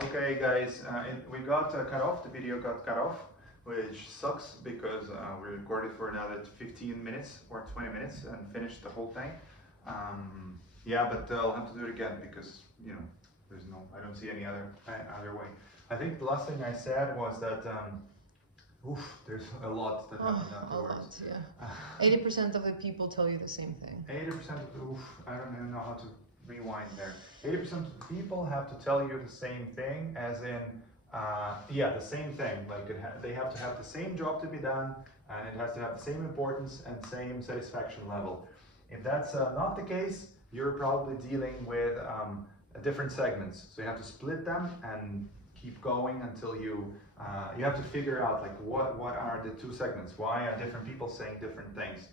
Okay, guys, we got cut off. The video got cut off, which sucks because we recorded for another 15 minutes or 20 minutes and finished the whole thing. Yeah, but I'll have to do it again because there's no. I don't see any other way. I think the last thing I said was that. There's a lot that happened afterwards. A lot, yeah. 80% of the people tell you the same thing. 80% of the, I don't even know how to rewind there. 80% of the people have to tell you the same thing, as in, the same thing. Like they have to have the same job to be done, and it has to have the same importance and same satisfaction level. If that's not the case, you're probably dealing with different segments. So you have to split them and keep going until you have to figure out like what are the two segments, why are different people saying different things,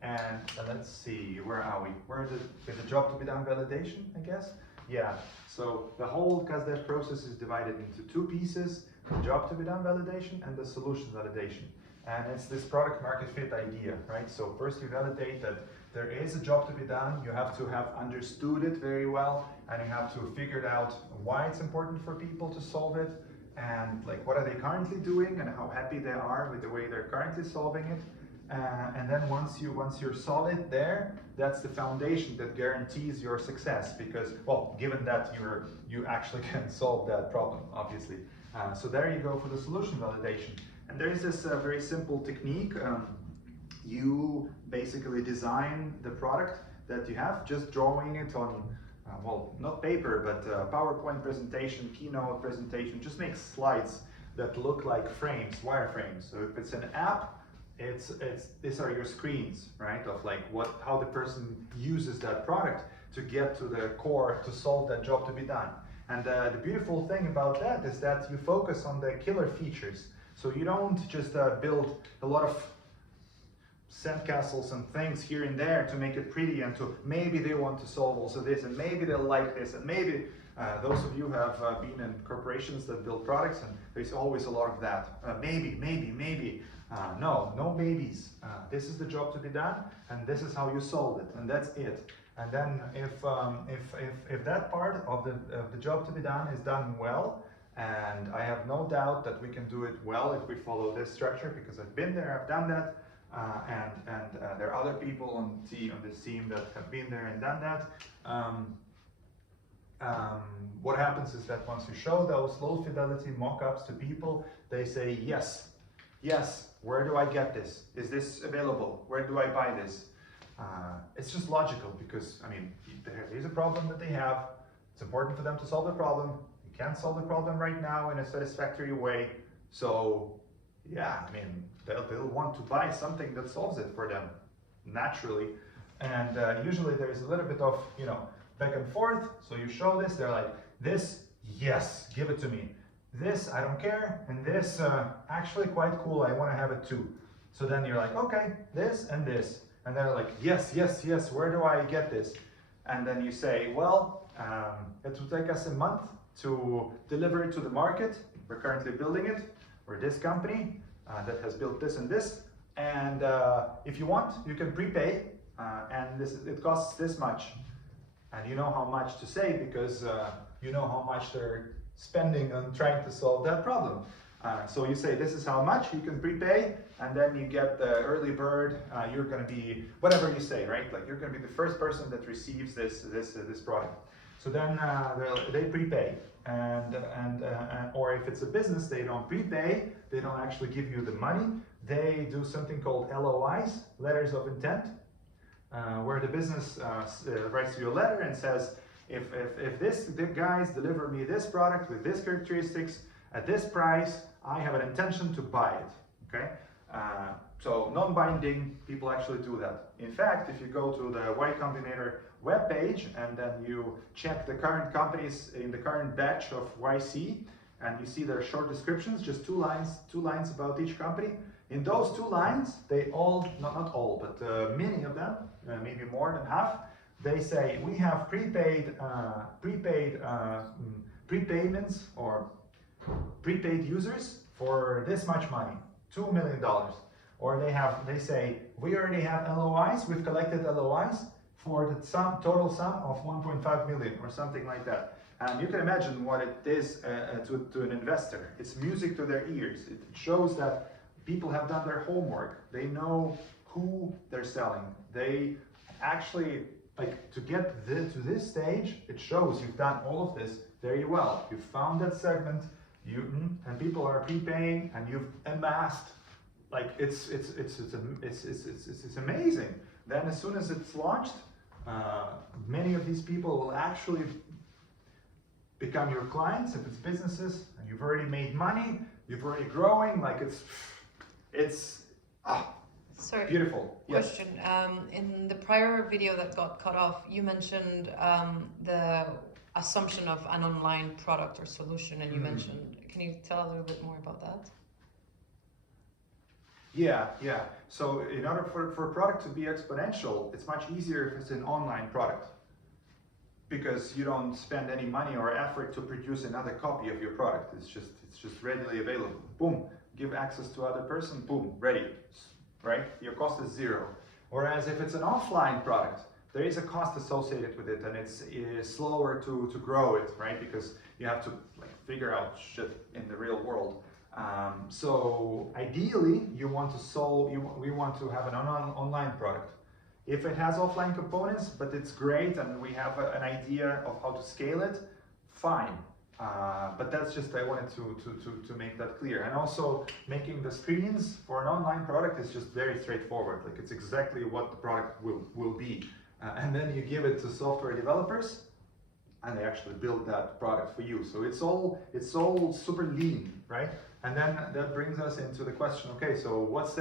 and let's see, where are we? We're with the job to be done validation, I guess. Yeah, so the whole Kaizen process is divided into two pieces: the job to be done validation and the solution validation. And it's this product market fit idea, right? So first you validate that there is a job to be done. You have to have understood it very well, and you have to figure out why it's important for people to solve it, and like what are they currently doing and how happy they are with the way they're currently solving it. And then once you're solid there, that's the foundation that guarantees your success, because, well, given that you actually can solve that problem, obviously. So there you go for the solution validation. And there is this very simple technique. You basically design the product that you have, just drawing it on, well, not paper, but PowerPoint presentation, keynote presentation. Just make slides that look like frames, wireframes. So if it's an app, these are your screens, right? Of like how the person uses that product to get to the core to solve that job to be done. And the beautiful thing about that is that you focus on the killer features. So you don't just build a lot of sandcastles and things here and there to make it pretty, and to maybe they want to solve also this, and maybe they'll like this, and maybe those of you have been in corporations that build products, and there's always a lot of that. Maybe. No maybes. This is the job to be done, and this is how you solve it, and that's it. And then if that part of the job to be done is done well, and I have no doubt that we can do it well if we follow this structure, because I've been there, I've done that, and there are other people on this team that have been there and done that. What happens is that once you show those low fidelity mock-ups to people, they say, yes, where do I get this? Is this available? Where do I buy this? It's just logical, because, I mean, there's a problem that they have. It's important for them to solve the problem. You can't solve the problem right now in a satisfactory way. So, yeah, I mean, they'll want to buy something that solves it for them, naturally. And usually there's a little bit of, back and forth. So you show this, they're like, this, yes, give it to me. This, I don't care. And this, actually quite cool, I want to have it too. So then you're like, okay, this and this. And they're like, yes, where do I get this? And then you say, well, it will take us a month to deliver it to the market. We're currently building it. We're this company that has built this and this. And if you want, you can prepay, and it costs this much. And you know how much to say, because you know how much they're spending on trying to solve that problem. So you say, this is how much you can prepay, and then you get the early bird. You're going to be whatever you say, right? Like you're going to be the first person that receives this product. So then they prepay, or if it's a business, they don't prepay. They don't actually give you the money. They do something called LOIs, letters of intent, where the business writes you a letter and says, if the guys deliver me this product with these characteristics at this price, I have an intention to buy it. Okay, so non-binding, people actually do that. In fact, if you go to the Y Combinator webpage and then you check the current companies in the current batch of YC, and you see their short descriptions, just two lines about each company. In those 2 lines, they all, not all, but many of them, maybe more than half, they say we have prepayments or prepaid users for this much money, $2 million. Or they say we already have LOIs, we've collected LOIs for the total sum of 1.5 million or something like that. And you can imagine what it is to an investor. It's music to their ears. It shows that people have done their homework. They know who they're selling. They actually, like, to get to this stage, it shows you've done all of this very well. You've found that segment, and people are prepaying, and you've amassed, like, it's amazing. Then as soon as it's launched, many of these people will actually become your clients if it's businesses, and you've already made money, you've already growing, like it's Sorry. beautiful. Yes. Question. In the prior video that got cut off, you mentioned the assumption of an online product or solution, and you mentioned, can you tell a little bit more about that? Yeah. So in order for a product to be exponential, it's much easier if it's an online product, because you don't spend any money or effort to produce another copy of your product. It's just readily available. Boom, give access to other person. Boom, ready. Right? Your cost is zero. Whereas if it's an offline product, there is a cost associated with it, and it's slower to grow it, right? Because you have to, like, figure out shit in the real world. So ideally, we want to have an online product. If it has offline components, but it's great, and we have an idea of how to scale it, fine. But that's just, I wanted to make that clear. And also, making the screens for an online product is just very straightforward. Like, it's exactly what the product will be. And then you give it to software developers, and they actually build that product for you. So it's all super lean, right? And then that brings us into the question, okay, so what's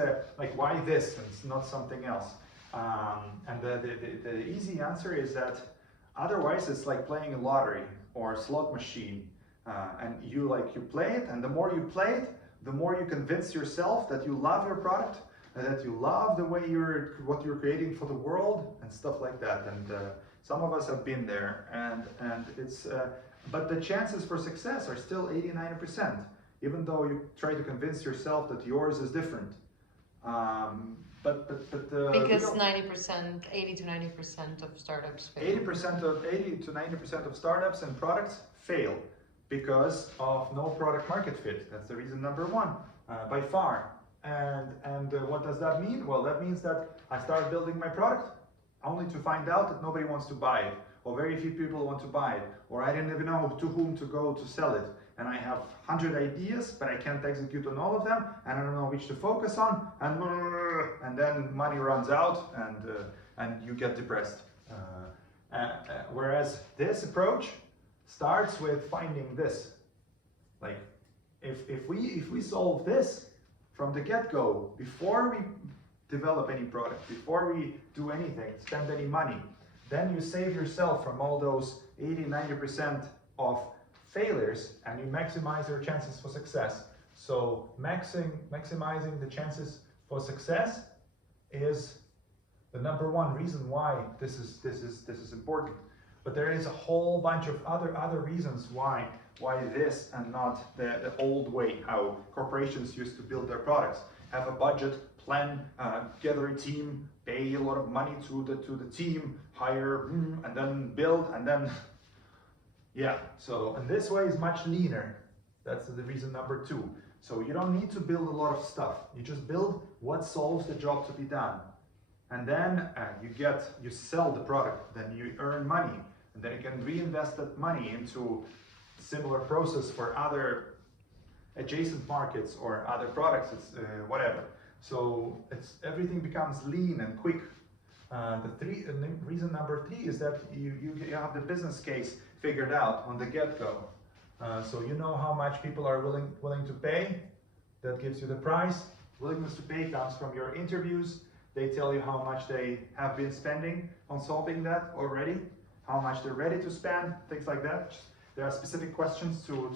why this and it's not something else? And the easy answer is that otherwise it's like playing a lottery or a slot machine, and you play it, and the more you play it, the more you convince yourself that you love your product, and that you love the way what you're creating for the world and stuff like that. And some of us have been there, and it's but the chances for success are still 80-90%, even though you try to convince yourself that yours is different. Because 90%, 80-90% of startups fail. 80 to 90% of startups and products fail because of no product market fit. That's the reason number one, by far. And what does that mean? Well, that means that I started building my product only to find out that nobody wants to buy it, or very few people want to buy it, or I didn't even know to whom to go to sell it. And I have 100 ideas, but I can't execute on all of them, and I don't know which to focus on, and then money runs out, and you get depressed. Whereas this approach starts with finding this. Like, if we solve this from the get-go, before we develop any product, before we do anything, spend any money, then you save yourself from all those 80-90% of failures, and you maximize your chances for success. So maximizing the chances for success is the number one reason why this is important. But there is a whole bunch of other reasons why this and not the old way how corporations used to build their products. Have a budget, plan, gather a team, pay a lot of money to the team, hire, and then build, and then yeah. So, and this way is much leaner. That's the reason number two. So you don't need to build a lot of stuff. You just build what solves the job to be done. And then you sell the product, then you earn money, and then you can reinvest that money into similar process for other adjacent markets or other products, whatever. So everything becomes lean and quick. Reason number three is that you have the business case figured out on the get-go. So you know how much people are willing to pay. That gives you the price. Willingness to pay comes from your interviews. They tell you how much they have been spending on solving that already, how much they're ready to spend, things like that. There are specific questions to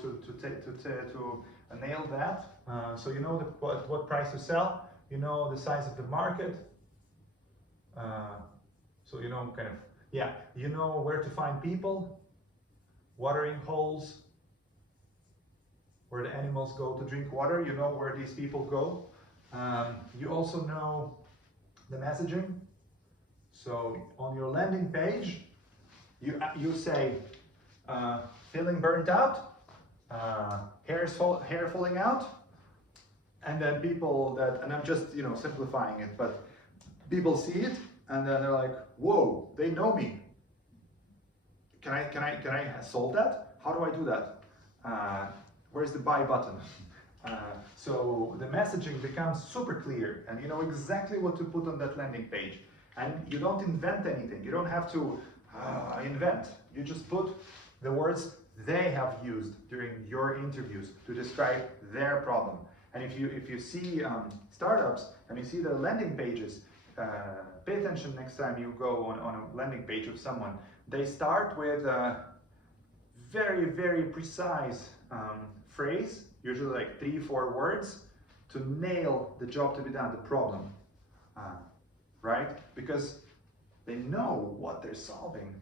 nail that. So you know what price to sell. You know the size of the market. So you know you know where to find people, watering holes, where the animals go to drink water. You know where these people go. You also know the messaging. So on your landing page, you say, feeling burnt out, hair falling out, and then people that, and I'm just simplifying it, but people see it and then they're like, whoa, they know me. Can I solve that? How do I do that? Where's the buy button? So the messaging becomes super clear, and you know exactly what to put on that landing page. And you don't invent anything. You don't have to invent. You just put the words they have used during your interviews to describe their problem. And if you see startups and you see their landing pages, pay attention next time you go on a landing page of someone. They start with a very, very precise phrase, usually like 3-4 words, to nail the job to be done, the problem, right? Because they know what they're solving.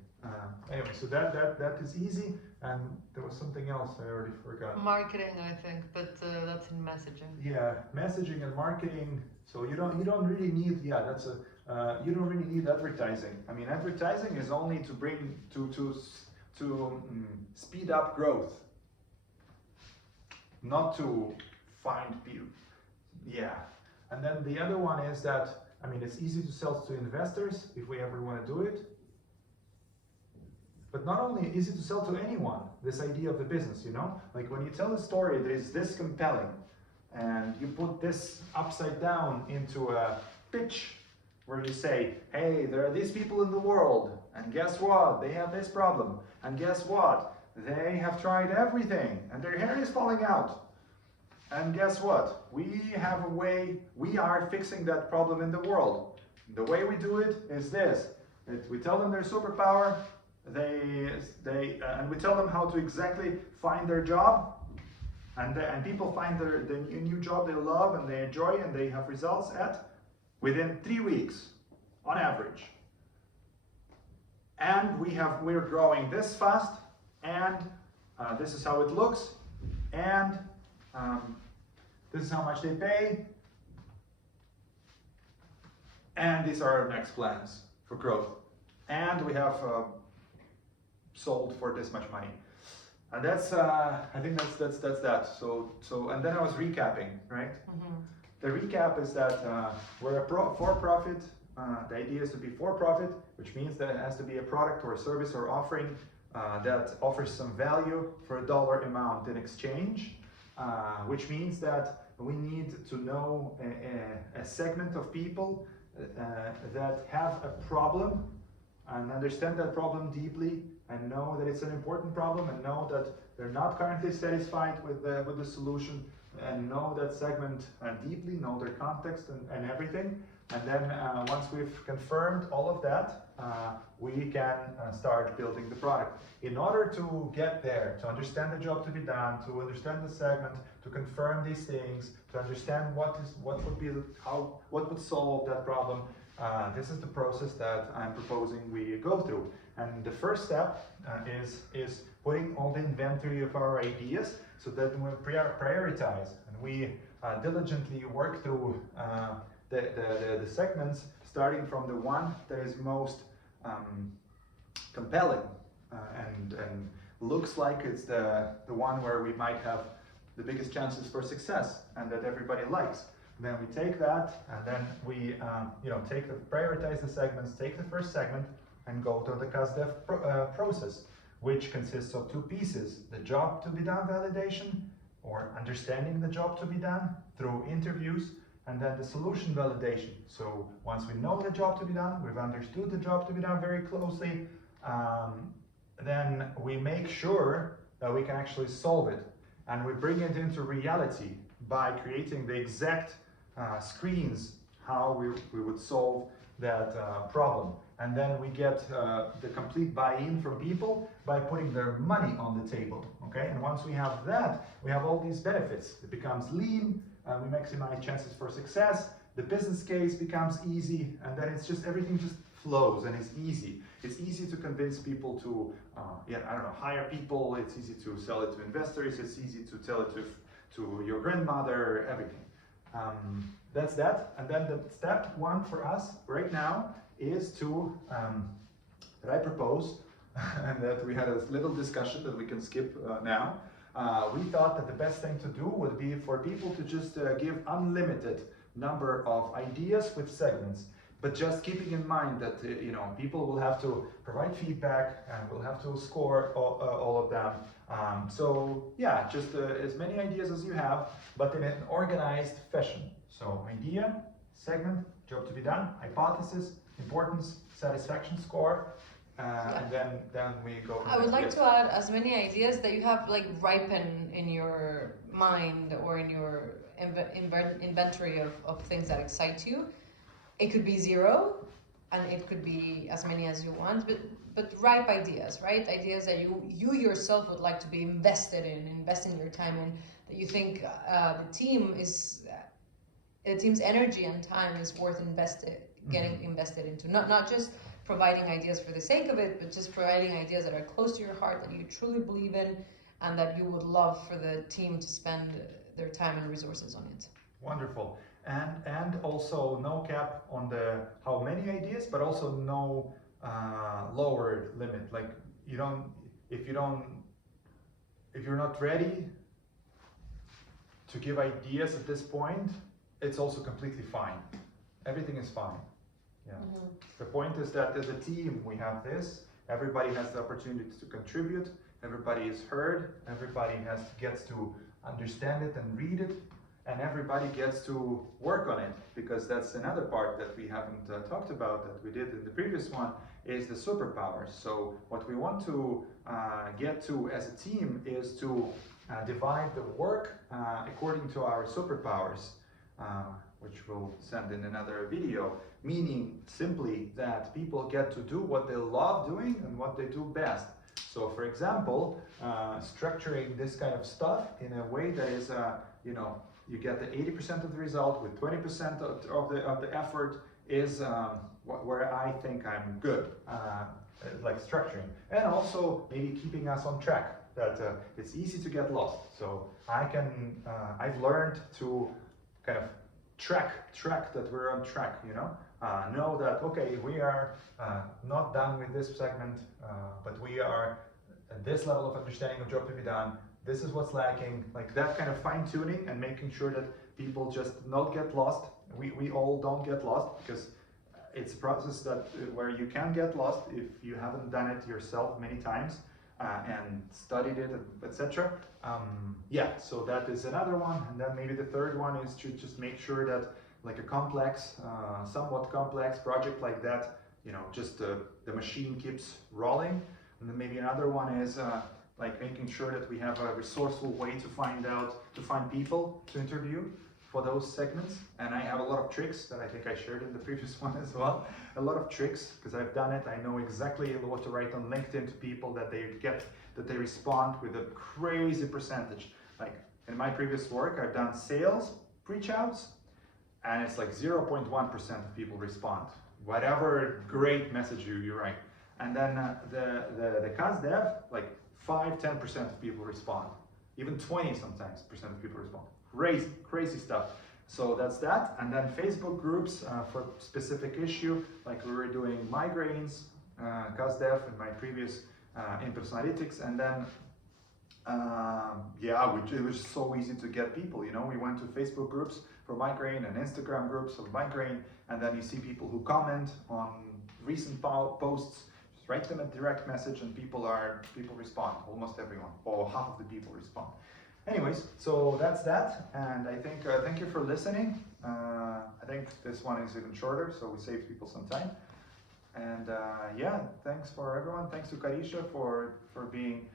Anyway, so that is easy, and there was something else I already forgot. Marketing, I think, but that's in messaging. Yeah, messaging and marketing. So you don't really need you don't really need advertising. I mean, advertising is only to bring to speed up growth, not to find people. Yeah, and then the other one is that, I mean, it's easy to sell to investors if we ever want to do it. But not only easy to sell to anyone, this idea of the business, like when you tell a story that is this compelling and you put this upside down into a pitch where you say, hey, there are these people in the world, and guess what? They have this problem, and guess what? They have tried everything and their hair is falling out. And guess what? We have a way, we are fixing that problem in the world. The way we do it is this. We tell them their superpower, and we tell them how to exactly find their job, and people find the new job they love and they enjoy and they have results at within 3 weeks on average. And we're growing this fast, and this is how it looks, and this is how much they pay, and these are our next plans for growth, and we have sold for this much money. And that's I think that's that. So and then I was recapping, right? Mm-hmm. The recap is that we're a for-profit. The idea is to be for-profit, which means that it has to be a product or a service or offering that offers some value for a dollar amount in exchange, which means that we need to know a segment of people that have a problem and understand that problem deeply, and know that it's an important problem, and know that they're not currently satisfied with the solution, and know that segment deeply, know their context and everything. And then once we've confirmed all of that, we can start building the product. In order to get there, to understand the job to be done, to understand the segment, to confirm these things, to understand what would solve that problem, this is the process that I'm proposing we go through. And the first step is putting all the inventory of our ideas, so that we prioritize and we diligently work through the segments, starting from the one that is most compelling and looks like it's the one where we might have the biggest chances for success and that everybody likes. Then we take that, and then we prioritize the segments, take the first segment, and go to the CASDEV process, which consists of 2 pieces: the job to be done validation, or understanding the job to be done through interviews, and then the solution validation. So once we know the job to be done, we've understood the job to be done very closely, then we make sure that we can actually solve it, and we bring it into reality by creating the exact screens how we would solve that problem. And then we get the complete buy-in from people by putting their money on the table, okay? And once we have that, we have all these benefits. It becomes lean, we maximize chances for success, the business case becomes easy, and then it's just, everything just flows and it's easy. It's easy to convince people to, hire people. It's easy to sell it to investors. It's easy to tell it to your grandmother, everything. That's that. And then the step 1 for us right now is to, that I propose, and that we had a little discussion that we can skip now. We thought that the best thing to do would be for people to just give unlimited number of ideas with segments, but just keeping in mind that people will have to provide feedback and will have to score all of them. So yeah, just as many ideas as you have, but in an organized fashion. So idea, segment, job to be done, hypothesis, importance, satisfaction score, and then we go. I would like to add as many ideas that you have like ripen in your mind or in your inventory of things that excite you. It could be 0, and it could be as many as you want, but ripe ideas, right? Ideas that you yourself would like to be investing your time in, that you think the team's energy and time is worth getting invested into. Not just providing ideas for the sake of it, but just providing ideas that are close to your heart, that you truly believe in, and that you would love for the team to spend their time and resources on it. Wonderful. And also no cap on the how many ideas, but also no lower limit. Like if you're not ready to give ideas at this point, it's also completely fine. Everything is fine. Yeah. Mm-hmm. The point is that as a team we have this. Everybody has the opportunity to contribute. Everybody is heard. Everybody gets to understand it and read it. And everybody gets to work on it, because that's another part that we haven't talked about that we did in the previous one, is the superpowers. So what we want to get to as a team is to divide the work according to our superpowers, which we'll send in another video, meaning simply that people get to do what they love doing and what they do best. So for example, structuring this kind of stuff in a way that is, you get the 80% of the result with 20% of the effort is where I think I'm good, like structuring. And also maybe keeping us on track, that it's easy to get lost. So I've learned to kind of track that we're on track, know that, okay, we are not done with this segment, but we are at this level of understanding of job to be done. This is what's lacking, like that kind of fine tuning and making sure that people just not get lost. We all don't get lost, because it's a process where you can get lost if you haven't done it yourself many times and studied it, etc. Yeah, so that is another one. And then maybe the third one is to just make sure that like a complex, somewhat complex project like that, just the machine keeps rolling. And then maybe another one is like making sure that we have a resourceful way to find people to interview for those segments. And I have a lot of tricks that I think I shared in the previous one as well. A lot of tricks, because I've done it. I know exactly what to write on LinkedIn to people that they respond with a crazy percentage. Like in my previous work, I've done sales, reach-outs, and it's like 0.1% of people respond. Whatever great message you write. And then the CAS dev, like 5-10% of people respond, even 20 sometimes percent of people respond. Crazy stuff. So that's that. And then Facebook groups for specific issue, like we were doing migraines, CASDEF in my previous in-person analytics, and then it was so easy to get people. We went to Facebook groups for migraine and Instagram groups for migraine, and then you see people who comment on recent posts. Write them a direct message and people respond. Almost everyone, or half of the people respond. Anyways, so that's that. And I think thank you for listening. I think this one is even shorter, so we saved people some time. And thanks for everyone. Thanks to Karisha for being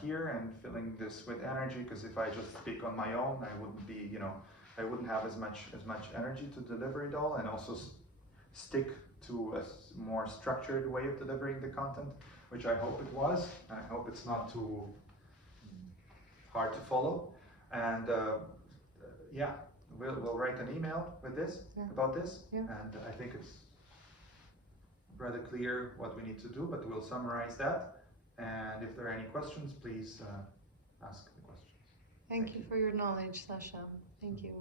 here and filling this with energy. Because if I just speak on my own, I wouldn't be, I wouldn't have as much energy to deliver it all, and also stick to a more structured way of delivering the content, which I hope it was. I hope it's not too hard to follow. And we'll write an email with this about this. Yeah. And I think it's rather clear what we need to do, but we'll summarize that. And if there are any questions, please ask the questions. Thank you for your knowledge, Sasha. Thank you.